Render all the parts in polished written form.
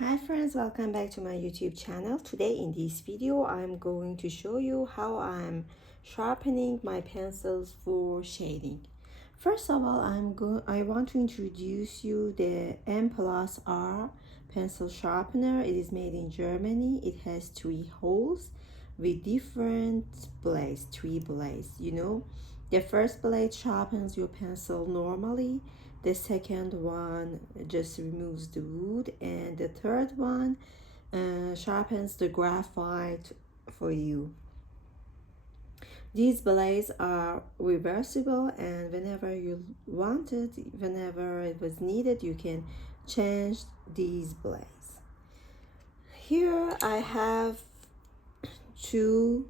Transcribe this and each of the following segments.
Hi friends, welcome back to my YouTube channel. Today in this video I'm going to show you how I'm sharpening my pencils for shading. First of all, I want to introduce you the M plus R pencil sharpener. It is made in Germany. It has 3 holes with different blades, 3 blades. The first blade sharpens your pencil normally, the second one just removes the wood, and the third one sharpens the graphite for you. These blades are reversible, and whenever you wanted, whenever it was needed, you can change these blades. Here I have 2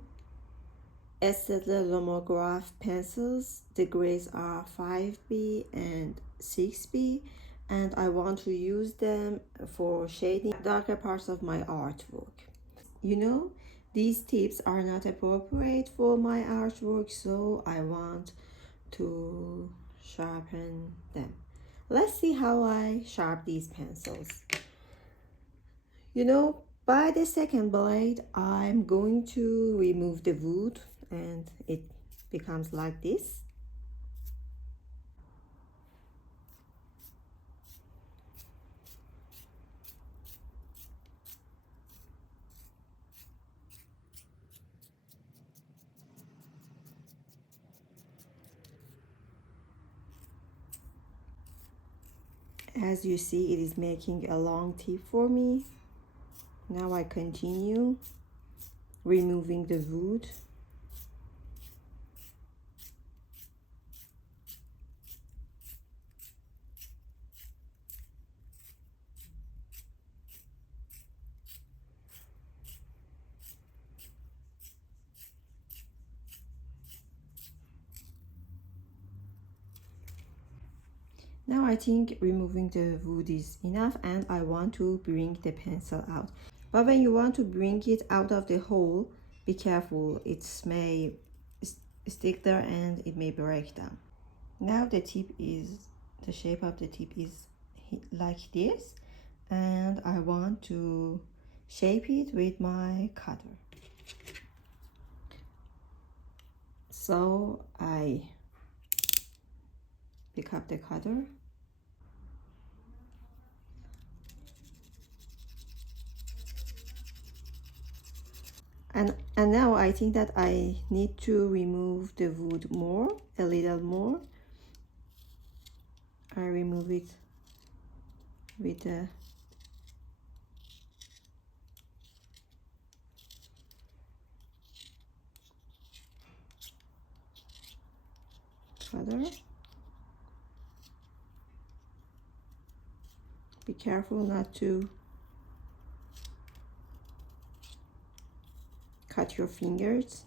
lomograph pencils. The grades are 5B and 6B, and I want to use them for shading darker parts of my artwork. These tips are not appropriate for my artwork, so I want to sharpen them. Let's see how I sharpen these pencils. By the second blade, I'm going to remove the wood, and it becomes like this. As you see, it is making a long tip for me. Now I continue removing the wood. Now I think removing the wood is enough, and I want to bring the pencil out. But when you want to bring it out of the hole, be careful, it may stick there and it may break down. Now the shape of the tip is like this, and I want to shape it with my cutter. So I pick up the cutter and now I think that I need to remove the wood a little more. I remove it with the cutter. Be careful not to cut your fingers.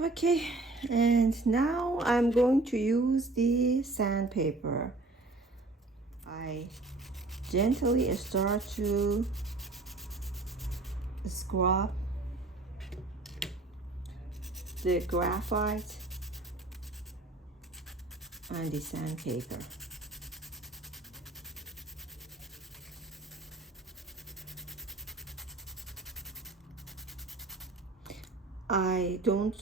Okay, and now I'm going to use the sandpaper. I gently start to scrub the graphite on the sandpaper. I don't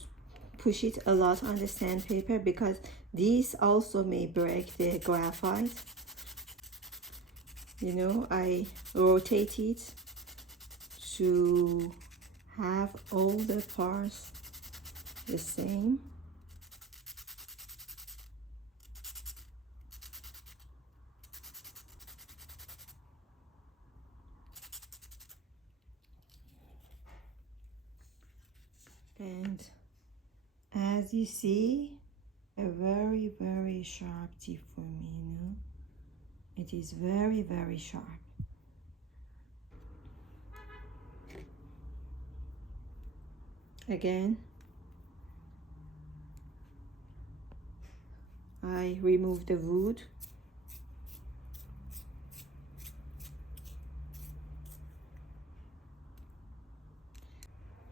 push it a lot on the sandpaper because this also may break the graphite. I rotate it to have all the parts the same. And as you see, a very, very sharp tip for me, It is very, very sharp. Again, I remove the wood.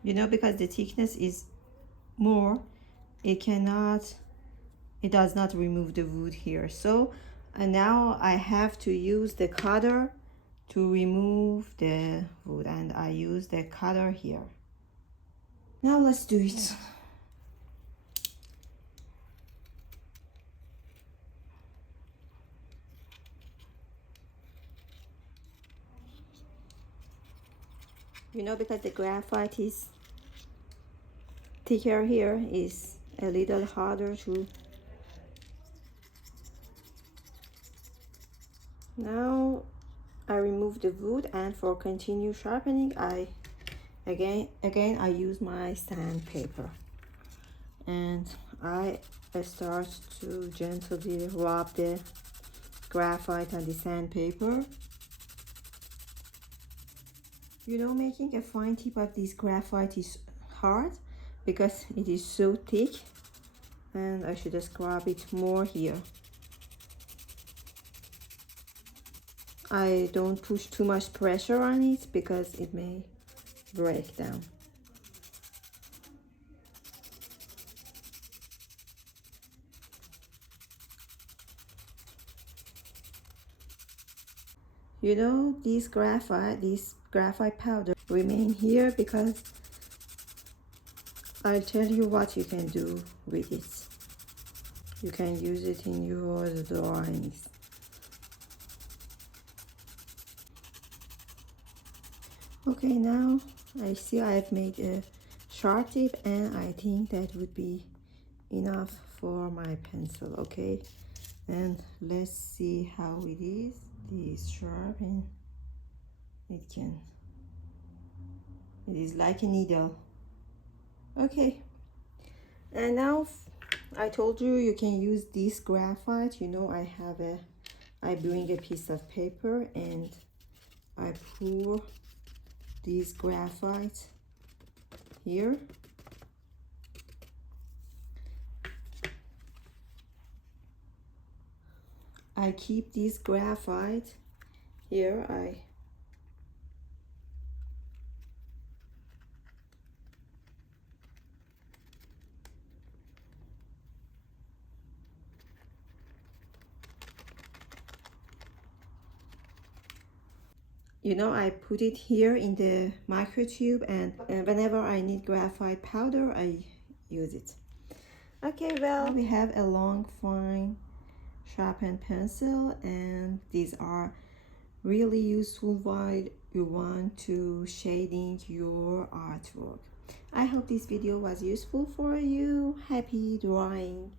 Because the thickness is more, it does not remove the wood here. So now I have to use the cutter to remove the wood, and I use the cutter here. Now let's do it. You know, because the graphite is thicker here, is a little harder to. Now I remove the wood, and for continue sharpening I again I use my sandpaper, and I start to gently rub the graphite on the sandpaper. You know, making a fine tip of this graphite is hard because it is so thick, and I should scrub it more here. I don't push too much pressure on it because it may break down. You know, this graphite powder remain here because I'll tell you what you can do with it. You can use it in your drawings. Okay, now I see I've made a sharp tip, and I think that would be enough for my pencil. Okay, and let's see how it is. This sharpen, it is like a needle. Okay, and now I told you you can use this graphite. You know, I bring a piece of paper and I pour this graphite here. I keep this graphite here. You know, I put it here in the microtube, and whenever I need graphite powder, I use it. Okay, well, we have a long, fine sharpened pencil, and these are really useful while you want to shading your artwork. I hope this video was useful for you. Happy drawing!